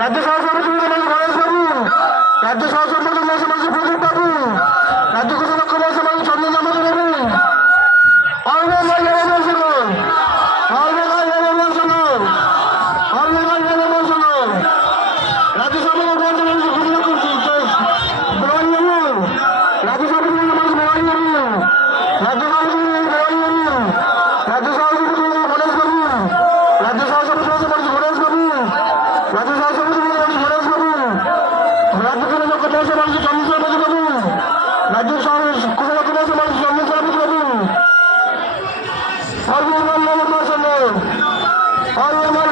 রাজ্য সরকার সর্বময়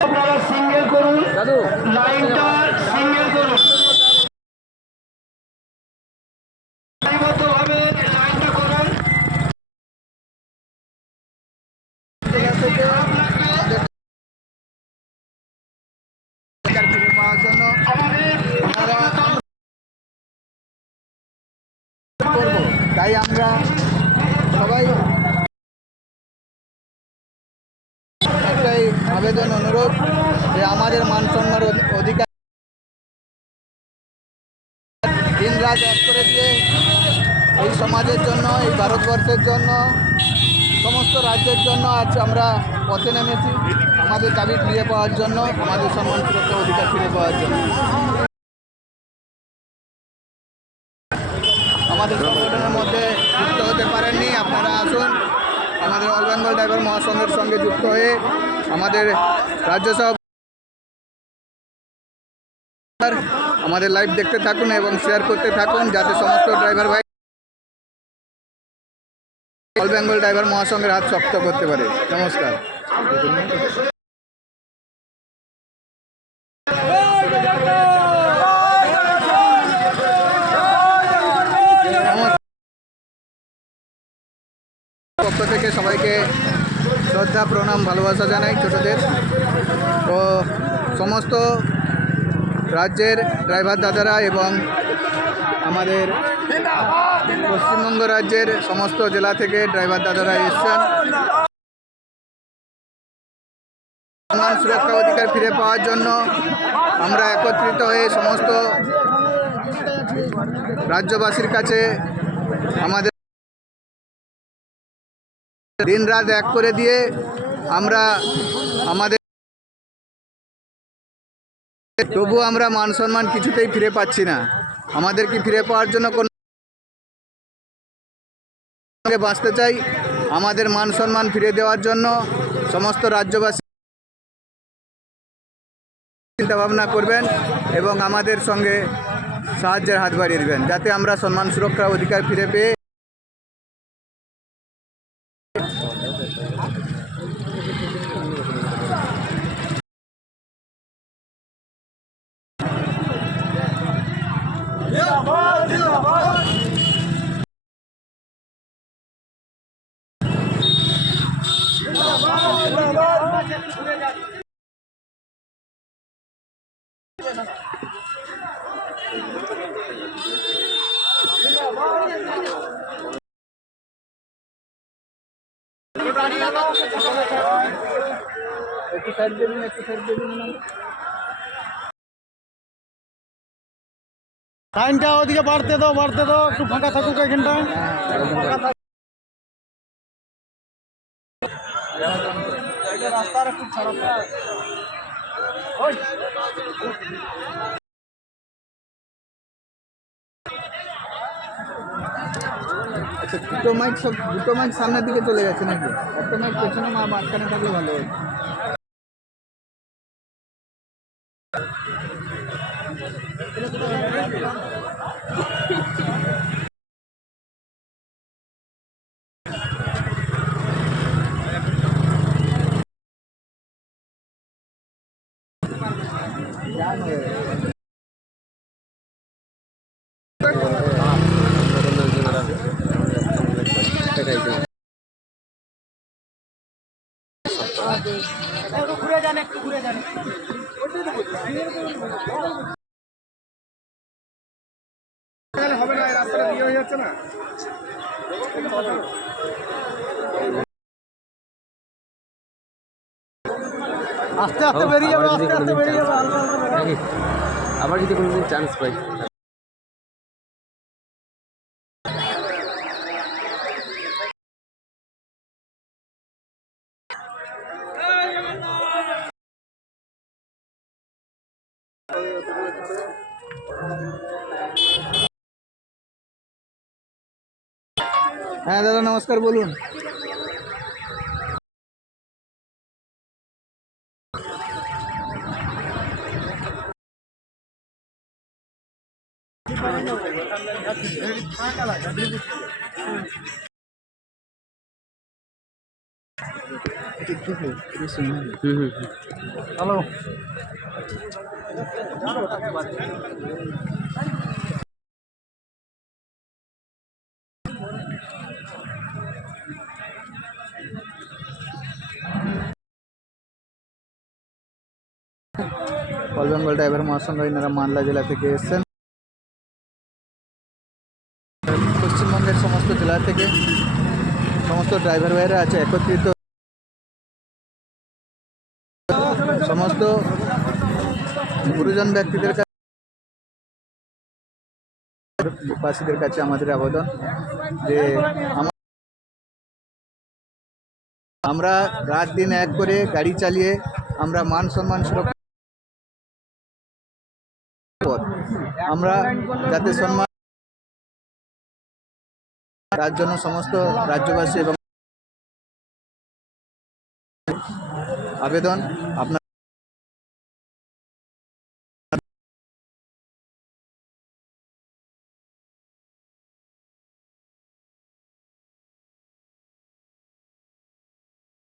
লাইনটা সিঙ্গেল করুন লাইনটা সিঙ্গেল করুন। তাই আমরা সবাই আবেদন অনুরোধ যে আমাদের মান সম্মান অধি- অধিকার দিন রাত এক করে দিয়ে এই সমাজের জন্য, এই ভারতবর্ষের জন্য, সমস্ত রাজ্যের জন্য আজ আমরা পথে নেমেছি আমাদের দাবি ফিরে পাওয়ার জন্য, আমাদের সম্মান সুরক্ষা অধিকার ফিরে পাওয়ার জন্য। আমাদের সংগঠনের মধ্যে যুক্ত হতে পারেননি, আপনারা আসুন। আমাদের অল বেঙ্গল ড্রাইভার মহাসংঘের সঙ্গে যুক্ত হয়ে আমাদের রাজ্যসভা আমাদের লাইভ দেখতে থাকুন এবং শেয়ার করতে থাকুন যাতে সমস্ত ড্রাইভার ভাই অল বেঙ্গল ড্রাইভার মহাসংঘের হাত শক্ত করতে পারে নমস্কার। থেকে সবাইকে শ্রদ্ধা, প্রণাম, ভালোবাসা জানাই ছোটদের। তো সমস্ত রাজ্যের ড্রাইভার দাদারা এবং আমাদের পশ্চিমবঙ্গ রাজ্যের সমস্ত জেলা থেকে ড্রাইভার দাদারা এসছেন। সম্মান সুরক্ষা অধিকার ফিরে পাওয়ার জন্য আমরা একত্রিত হয়ে সমস্ত রাজ্যবাসীর কাছে আমাদের দিন রাত এক করে দিয়ে আমরা আমাদের তবু আমরা মান সম্মান কিছুতেই ফিরে পাচ্ছি না। আমাদের কি ফিরে পাওয়ার জন্য কোন বাঁচতে চাই? আমাদের মান সম্মান ফিরে দেওয়ার জন্য সমস্ত রাজ্যবাসী চিন্তা ভাবনা করবেন এবং আমাদের সঙ্গে সাহায্যের হাত বাড়িয়ে দেবেন, যাতে আমরা সম্মান সুরক্ষা অধিকার ফিরে পেয়ে একটু ওদিকে বাড়তে দাও বাড়তে দাও একটু ফাঁকা থাকুক এখানটা। আচ্ছা দুটো মাইক সব দুটো মাইক সামনের দিকে চলে গেছে নাকি? একটা মাইক পেছনে মা, মাঝখানে থাকলে ভালো হয়। আস্তে আস্তে বেরিয়ে যাবে আস্তে আস্তে বেরিয়ে যাবে আবার যদি কোনোদিন চান্স পাই হ্যাঁ দাদা নমস্কার বলুন হুম হুম হুম। হ্যালো বেঙ্গল ড্রাইভার মহাসংঘ এনারা মালদা জেলা থেকে এসেছেন। পশ্চিমবঙ্গের সমস্ত জেলা থেকে সমস্ত ড্রাইভার ভাইরা আছে, একত্রিত। সমস্ত গুরুজন ব্যক্তিদের কাছে বাসীদের কাছে আমাদের আবেদন যে আমরা রাত দিন এক করে গাড়ি চালিয়ে আমরা মান সম্মান সুরক্ষা আমরা যাতে সম্মান তার জন্য সমস্ত রাজ্যবাসী এবং আবেদন